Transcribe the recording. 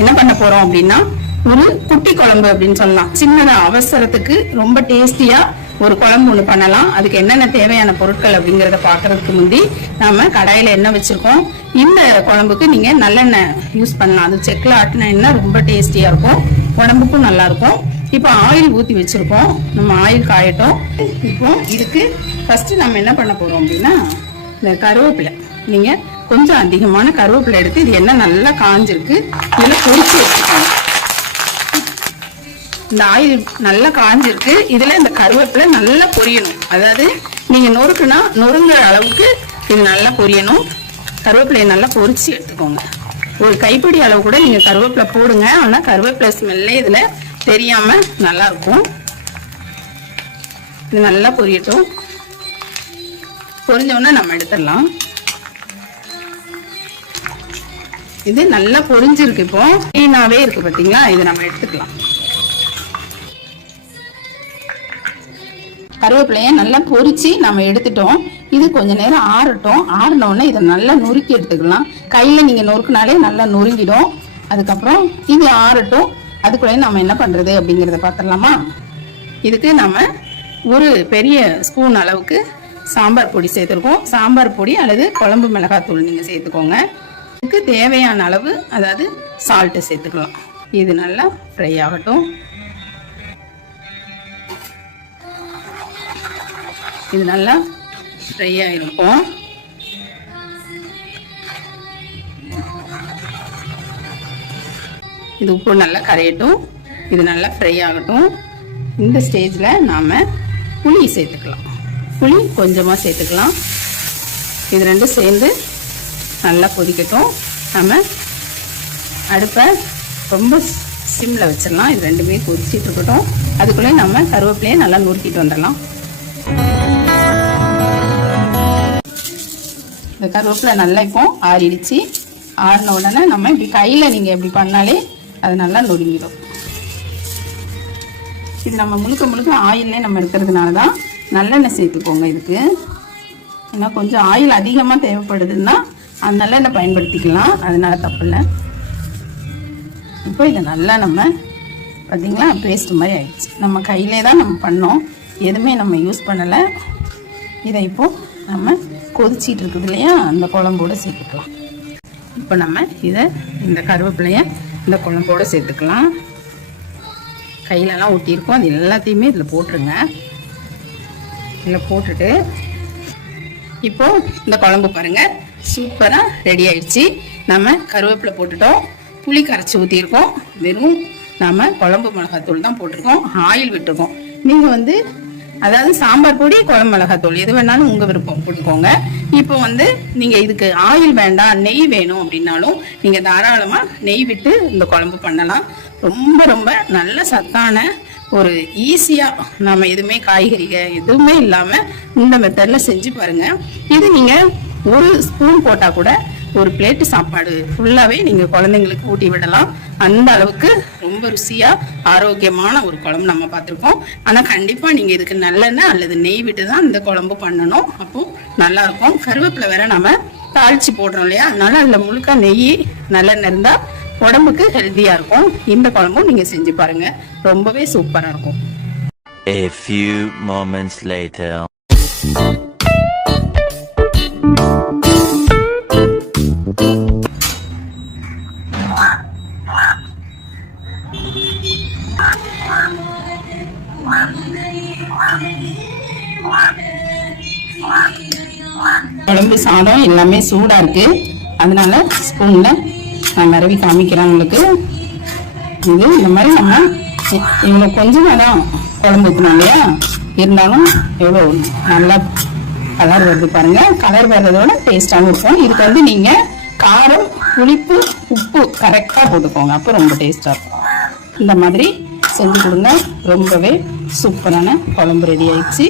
என்ன பண்ண போறோம் அப்படின்னா ஒரு குட்டி குழம்பு அப்படின்னு சொல்லலாம். சின்னதா அவசரத்துக்கு ரொம்ப டேஸ்டியா ஒரு குழம்பு ஒண்ணு பண்ணலாம். அதுக்கு என்னென்ன தேவையான பொருட்கள் அப்படிங்கறத பாக்குறதுக்கு முந்தி நாம கடாயில எண்ணெய் வச்சிருக்கோம். இந்த குழம்புக்கு நீங்க நல்லெண்ணெய் யூஸ் பண்ணலாம். அது செக்ல ஆட்டின எண்ணெய் ரொம்ப டேஸ்டியா இருக்கும், உடம்புக்கும் நல்லா இருக்கும். இப்போ ஆயில் ஊத்தி வச்சிருக்கோம். நம்ம ஆயில் காயட்டும். இப்போ இதுக்கு ஃபர்ஸ்ட் நம்ம என்ன பண்ண போறோம் அப்படின்னா இந்த கருவேப்பிலை, நீங்க கொஞ்சம் அதிகமான கருவேப்பிலை எடுத்து இது என்ன நல்லா காஞ்சிருக்கு இதுல பொரிச்சு வச்சுக்கோங்க. இந்த ஆயில் நல்லா காஞ்சிருக்கு. இதுல இந்த கருவேப்பிலை நல்லா பொரியணும். அதாவது நீங்க நொறுக்குனா நொறுங்குற அளவுக்கு இது நல்லா பொரியணும். கருவேப்பிலையை நல்லா பொரிச்சு எடுத்துக்கோங்க. ஒரு கைப்பிடி அளவு கூட நீங்க கருவேப்பிலை போடுங்க. ஆனா கருவேப்பிலை ஸ்மெல்லே இதுல தெரியாம நல்லா இருக்கும். இது நல்லா பொரியட்டும். பொரிஞ்சோன்னா நம்ம எடுத்துடலாம். இது நல்லா பொரிஞ்சிருக்கு. இப்போ கிளீனாவே இருக்கு பாத்தீங்களா? இது நம்ம எடுத்துக்கலாம். கருவேப்பிலைய நல்லா பொரிச்சு நம்ம எடுத்துட்டோம். இது கொஞ்ச நேரம் ஆறட்டும். ஆறினோடனே இதை நல்லா நொறுக்கி எடுத்துக்கலாம். கையில நீங்க நொறுக்குனாலே நல்லா நொறுங்கிடும். அதுக்கப்புறம் இது ஆறட்டும். அதுக்குள்ளே நம்ம என்ன பண்றது அப்படிங்கறத பாத்திரலாமா? இதுக்கு நம்ம ஒரு பெரிய ஸ்பூன் அளவுக்கு சாம்பார் பொடி சேர்த்துருக்கோம். சாம்பார் பொடி அல்லது குழம்பு மிளகாத்தூள் நீங்க சேர்த்துக்கோங்க. இதுக்கு தேவையான அளவு, அதாவது சால்ட் சேர்த்துக்கலாம். இது நல்லா ஃப்ரை ஆகட்டும். இது நல்லா ஃப்ரை ஆகிருக்கும். இது உப்பு நல்லா கரையட்டும். இது நல்லா ஃப்ரை ஆகட்டும். இந்த ஸ்டேஜில் நாம் புளி சேர்த்துக்கலாம். புளி கொஞ்சமாக சேர்த்துக்கலாம். இது ரெண்டும் சேர்ந்து நல்லா கொதிக்கட்டும். நம்ம அடுப்பை ரொம்ப சிம்மில் வச்சிடலாம். இது ரெண்டுமே கொதிச்சிட்டு இருக்கட்டும். அதுக்குள்ளே நம்ம கருவேப்பிலையை நல்லா நுறுக்கிட்டு வந்துடலாம். இந்த கருவேப்பிலை நல்லா இப்போ ஆறிடுச்சு. ஆறின உடனே நம்ம இப்படி கையில் நீங்கள் இப்படி பண்ணாலே அது நல்லா நொறுங்கிடும். இது நம்ம முழுக்க முழுக்க ஆயிலே நம்ம இருக்கிறதுனால தான் நல்லெண்ணெய் சேர்த்துக்கோங்க இதுக்கு. ஏன்னா கொஞ்சம் ஆயில் அதிகமாக தேவைப்படுதுன்னா அந்த நல்லெண்ணெய் பயன்படுத்திக்கலாம். அதனால தப்பு இல்லை. இப்போ இதை நல்லா நம்ம பார்த்தீங்களா பேஸ்ட் மாதிரி ஆயிடுச்சு. நம்ம கையிலே தான் நம்ம பண்ணோம், எதுவுமே நம்ம யூஸ் பண்ணலை. இதை இப்போ நம்ம கொதிச்சிட்டு இருக்குது இல்லையா, அந்த குழம்போடு சேர்த்துக்கலாம். இப்போ நம்ம இதை இந்த கருவேப்பிலையை இந்த குழம்போடு சேர்த்துக்கலாம். கையிலலாம் ஒட்டியிருக்கோம், அது எல்லாத்தையுமே இதில் போட்டுருங்க. இதில் போட்டுட்டு இப்போ இந்த குழம்பு பாருங்கள் சூப்பராக ரெடி ஆயிடுச்சு. நம்ம கருவேப்பிலை போட்டுட்டோம், புளி கரைச்சி ஊற்றிருக்கோம், வெறும் நம்ம குழம்பு மிளகாத்தூள் தான் போட்டிருக்கோம், ஆயில் விட்டுருக்கோம். நீங்கள் அதாவது சாம்பார் பொடி, குழம்பு மிளகாத்தூள் எது வேணாலும் உங்கள் விருப்பம் போட்டுக்கோங்க. இப்போ நீங்கள் இதுக்கு ஆயில் வேண்டாம், நெய் வேணும் அப்படின்னாலும் நீங்கள் தாராளமாக நெய் விட்டு இந்த குழம்பு பண்ணலாம். ரொம்ப ரொம்ப நல்ல சத்தான ஒரு ஈஸியாக நம்ம எதுவுமே காய்கறிகள் எதுவுமே இல்லாமல் இந்த மெத்தடில் செஞ்சு பாருங்கள். இது நீங்கள் ஒரு ஸ்பூன் போட்டால் கூட ஒரு பிளேட்டு சாப்பாடு ஃபுல்லாகவே நீங்கள் குழந்தைங்களுக்கு ஊட்டி விடலாம். அந்த அளவுக்கு ரொம்ப ருசியாக ஆரோக்கியமான ஒரு குழம்பு நம்ம பார்த்துருக்கோம். ஆனால் கண்டிப்பாக நீங்கள் இதுக்கு நல்லெண்ணெய் அல்லது நெய் விட்டு தான் இந்த குழம்பு பண்ணணும். அப்போது நல்லாயிருக்கும். கருவேப்பிலை வேற நம்ம தாளித்து போடுறோம் இல்லையா, அதனால அதில் முழுக்க நெய் நல்லெண்ணெய் இருந்தால் உடம்புக்கு ஹெல்த்தியாக இருக்கும். இந்த குழம்பும் நீங்கள் செஞ்சு பாருங்கள், ரொம்பவே சூப்பராக இருக்கும். A few moments later. குழம்பு சாதம் எல்லாமே சூடா இருக்கு, அதனால ஸ்பூன்ல நான் நிறவி காமிக்கிறேன் உங்களுக்கு. இது இந்த மாதிரி நம்ம இவ்வளோ கொஞ்சமாக தான் குழம்பு ஊற்றணும் இல்லையா, இருந்தாலும் எவ்வளோ நல்லா கலர் வருது பாருங்க. கலர் வர்றதோட டேஸ்டாகவும் இருக்கும். இதுக்கு நீங்கள் காரம், புளிப்பு, உப்பு கரெக்டாக போட்டுக்கோங்க, அப்போ ரொம்ப டேஸ்டாக இருக்கும். இந்த மாதிரி செஞ்சு கொடுங்க. ரொம்பவே சூப்பரான குழம்பு ரெடி ஆயிடுச்சு.